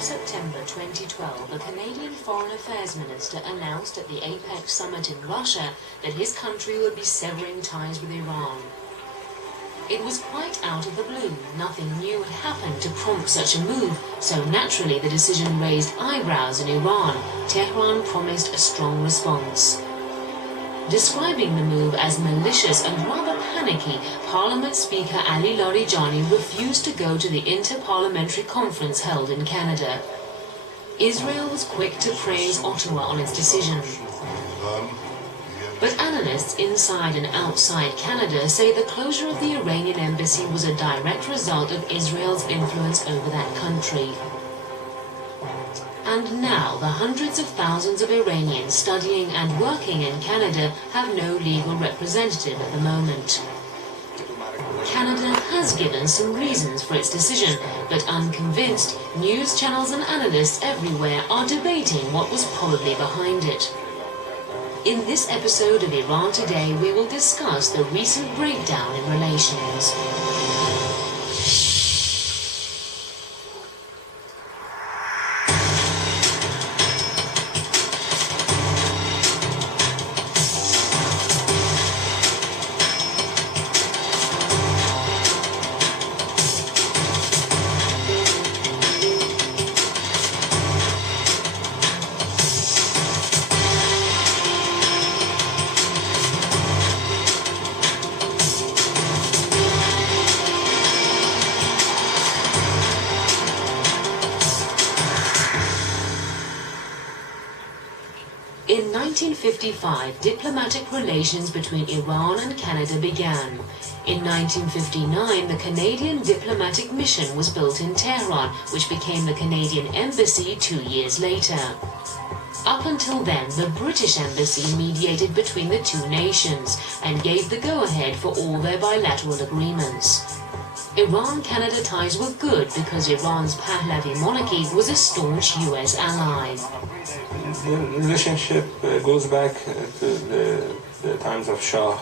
of September 2012, the Canadian Foreign Affairs Minister announced at the APEC summit in Russia that his country would be severing ties with Iran. It was quite out of the blue. Nothing new had happened to prompt such a move, so naturally the decision raised eyebrows in Iran. Tehran promised a strong response. Describing the move as malicious and rather panicky, Parliament Speaker Ali Larijani refused to go to the Inter-Parliamentary Conference held in Canada. Israel was quick to praise Ottawa on its decision. But analysts inside and outside Canada say the closure of the Iranian embassy was a direct result of Israel's influence over that country. And now the hundreds of thousands of Iranians studying and working in Canada have no legal representative at the moment. Canada has given some reasons for its decision, but unconvinced, news channels and analysts everywhere are debating what was probably behind it. In this episode of Iran Today, we will discuss the recent breakdown in relations. In 1955, diplomatic relations between Iran and Canada began. In 1959, the Canadian diplomatic mission was built in Tehran, which became the Canadian Embassy 2 years later. Up until then, the British Embassy mediated between the two nations and gave the go-ahead for all their bilateral agreements. Iran-Canada ties were good because Iran's Pahlavi monarchy was a staunch US ally. The relationship goes back to the times of Shah.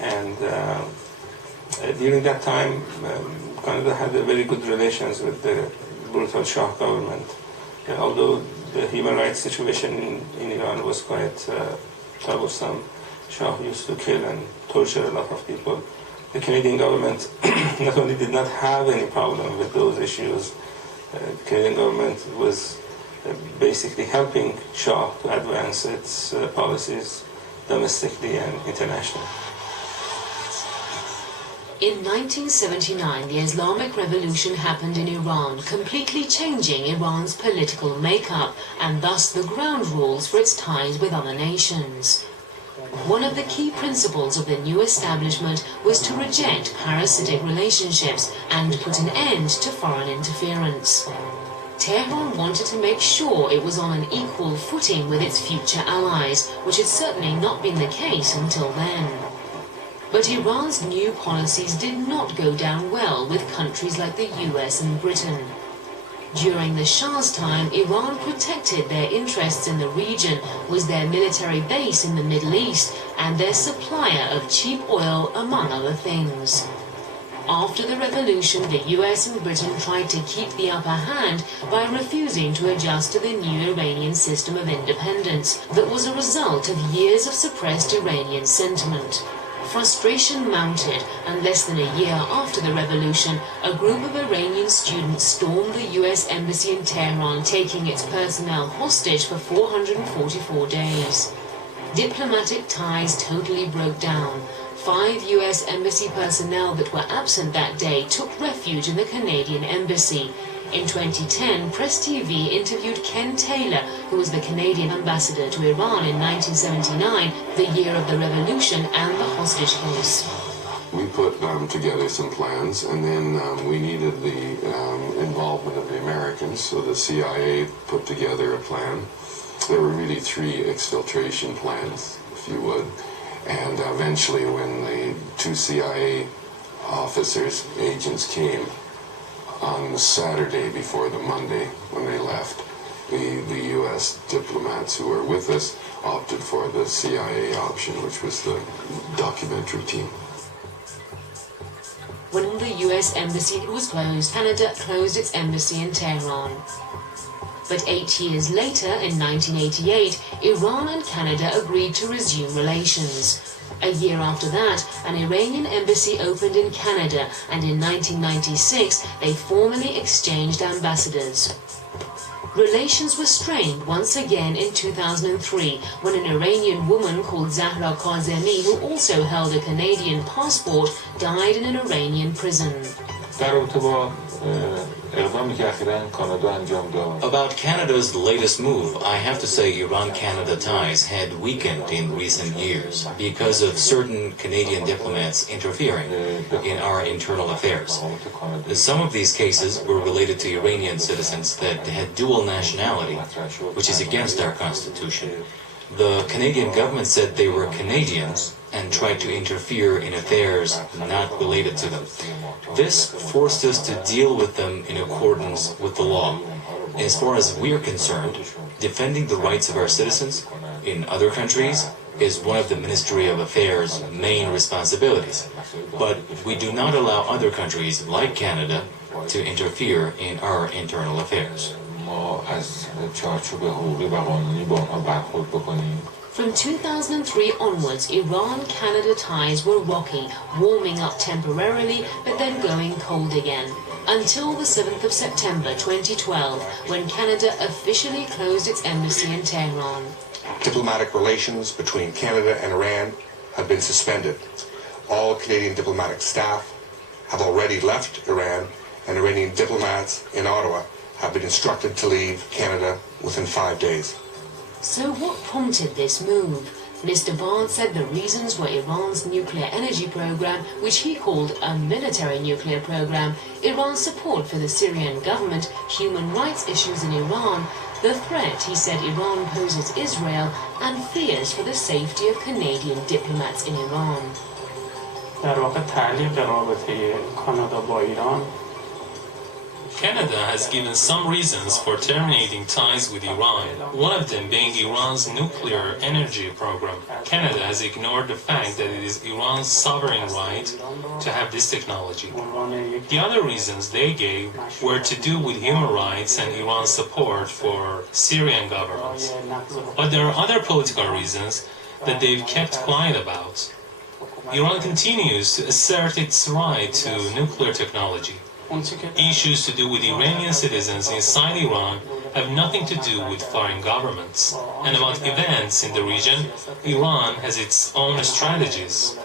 And during that time, Canada had a very good relations with the brutal Shah government. Although the human rights situation in Iran was quite troublesome, Shah used to kill and torture a lot of people. The Canadian government not only did not have any problem with those issues, the Canadian government was basically helping Shah to advance its policies domestically and internationally. In 1979, the Islamic Revolution happened in Iran, completely changing Iran's political makeup and thus the ground rules for its ties with other nations. One of the key principles of the new establishment was to reject parasitic relationships and put an end to foreign interference. Tehran wanted to make sure it was on an equal footing with its future allies, which had certainly not been the case until then. But Iran's new policies did not go down well with countries like the US and Britain. During the Shah's time, Iran protected their interests in the region, was their military base in the Middle East, and their supplier of cheap oil, among other things. After the revolution, the US and Britain tried to keep the upper hand by refusing to adjust to the new Iranian system of independence that was a result of years of suppressed Iranian sentiment. Frustration mounted, and less than a year after the revolution, a group of Iranian students stormed the US embassy in Tehran, taking its personnel hostage for 444 days. Diplomatic ties totally broke down. 5 US embassy personnel that were absent that day took refuge in the Canadian embassy. In 2010, PressTV interviewed Ken Taylor, who was the Canadian ambassador to Iran in 1979, the year of the revolution and the hostage case. We put together some plans, and then we needed the involvement of the Americans, so the CIA put together a plan. There were really 3 exfiltration plans, if you would, and eventually when the 2 CIA officers, agents came, on the Saturday before the Monday when they left, the U.S. diplomats who were with us opted for the CIA option, which was the documentary team. When the US embassy was closed, Canada closed its embassy in Tehran. But 8 years later, in 1988, Iran and Canada agreed to resume relations. A year after that, an Iranian embassy opened in Canada, and in 1996, they formally exchanged ambassadors. Relations were strained once again in 2003 when an Iranian woman called Zahra Kazemi, who also held a Canadian passport, died in an Iranian prison. About Canada's latest move, I have to say Iran-Canada ties had weakened in recent years because of certain Canadian diplomats interfering in our internal affairs. Some of these cases were related to Iranian citizens that had dual nationality, which is against our constitution. The Canadian government said they were Canadians and tried to interfere in affairs not related to them. This forced us to deal with them in accordance with the law. As far as we're concerned, defending the rights of our citizens in other countries is one of the Ministry of Affairs' main responsibilities. But we do not allow other countries, like Canada, to interfere in our internal affairs. From 2003 onwards, Iran-Canada ties were rocky, warming up temporarily but then going cold again. Until the 7th of September 2012, when Canada officially closed its embassy in Tehran. Diplomatic relations between Canada and Iran have been suspended. All Canadian diplomatic staff have already left Iran, and Iranian diplomats in Ottawa have been instructed to leave Canada within 5 days. So what prompted this move? Mr. Bard said the reasons were Iran's nuclear energy program, which he called a military nuclear program, Iran's support for the Syrian government, human rights issues in Iran, the threat he said Iran poses Israel, and fears for the safety of Canadian diplomats in Iran. در واقع تعلیق رابطه کانادا با ایران Canada has given some reasons for terminating ties with Iran, one of them being Iran's nuclear energy program. Canada has ignored the fact that it is Iran's sovereign right to have this technology. The other reasons they gave were to do with human rights and Iran's support for Syrian governments. But there are other political reasons that they've kept quiet about. Iran continues to assert its right to nuclear technology. Issues to do with Iranian citizens inside Iran have nothing to do with foreign governments. And about events in the region, Iran has its own strategies.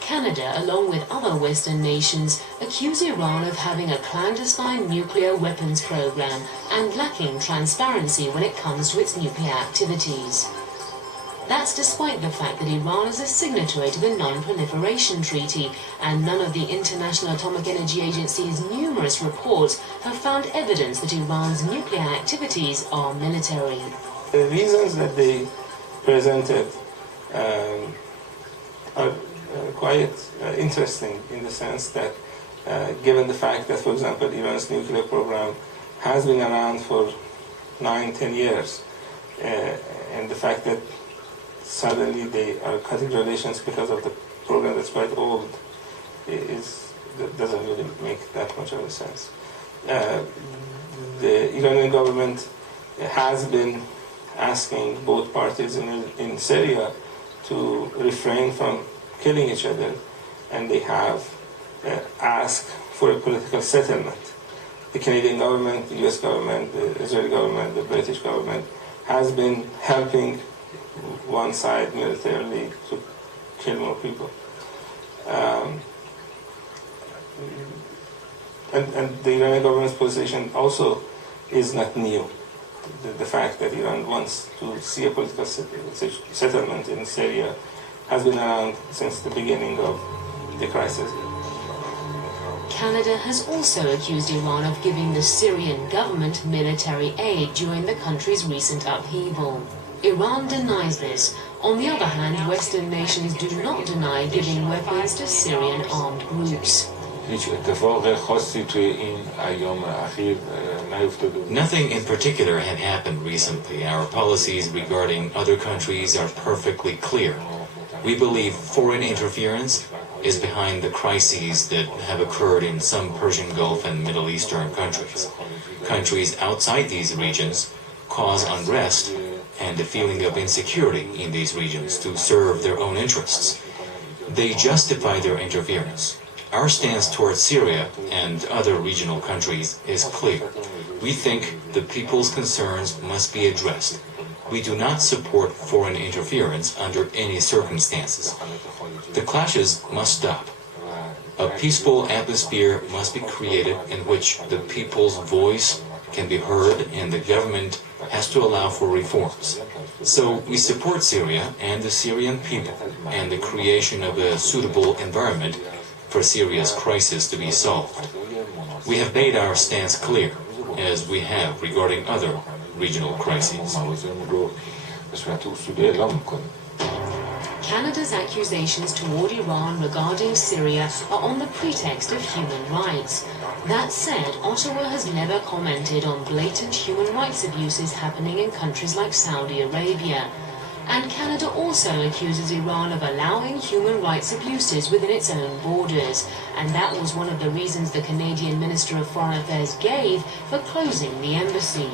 Canada, along with other Western nations, accuse Iran of having a clandestine nuclear weapons program and lacking transparency when it comes to its nuclear activities. That's despite the fact that Iran is a signatory to the Non-Proliferation Treaty, and none of the International Atomic Energy Agency's numerous reports have found evidence that Iran's nuclear activities are military. The reasons that they presented are quite interesting in the sense that given the fact that, for example, Iran's nuclear program has been around for 9-10 years, and the fact that suddenly they are cutting relations because of the program that's quite old that doesn't really make that much of a sense. The Iranian government has been asking both parties in Syria to refrain from killing each other, and they have asked for a political settlement. The Canadian government, the US government, the Israeli government, the British government has been helping one side militarily to kill more people. And the Iranian government's position also is not new. The fact that Iran wants to see a political settlement in Syria has been around since the beginning of the crisis. Canada has also accused Iran of giving the Syrian government military aid during the country's recent upheaval. Iran denies this. On the other hand, Western nations do not deny giving weapons to Syrian armed groups. Nothing in particular had happened recently. Our policies regarding other countries are perfectly clear. We believe foreign interference is behind the crises that have occurred in some Persian Gulf and Middle Eastern countries. Countries outside these regions cause unrest and a feeling of insecurity in these regions to serve their own interests. They justify their interference. Our stance towards Syria and other regional countries is clear. We think the people's concerns must be addressed. We do not support foreign interference under any circumstances. The clashes must stop. A peaceful atmosphere must be created in which the people's voice can be heard and the government has to allow for reforms. So we support Syria and the Syrian people and the creation of a suitable environment for Syria's crisis to be solved. We have made our stance clear, as we have regarding other regional crises. Canada's accusations toward Iran regarding Syria are on the pretext of human rights. That said, Ottawa has never commented on blatant human rights abuses happening in countries like Saudi Arabia. And Canada also accuses Iran of allowing human rights abuses within its own borders. And that was one of the reasons the Canadian Minister of Foreign Affairs gave for closing the embassy.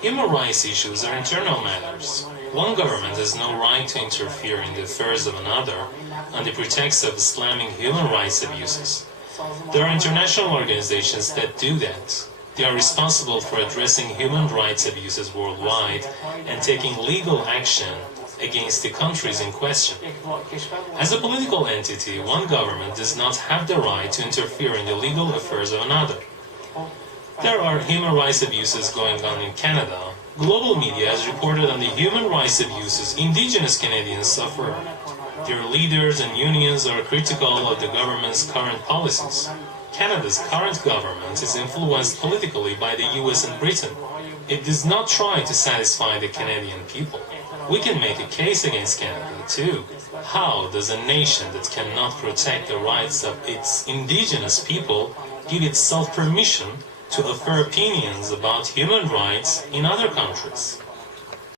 Human rights issues are internal matters. One government has no right to interfere in the affairs of another on the pretext of slamming human rights abuses. There are international organizations that do that. They are responsible for addressing human rights abuses worldwide and taking legal action against the countries in question. As a political entity, one government does not have the right to interfere in the legal affairs of another. There are human rights abuses going on in Canada. Global media has reported on the human rights abuses Indigenous Canadians suffer. Their leaders and unions are critical of the government's current policies. Canada's current government is influenced politically by the US and Britain. It does not try to satisfy the Canadian people. We can make a case against Canada, too. How does a nation that cannot protect the rights of its Indigenous people give itself permission to offer opinions about human rights in other countries?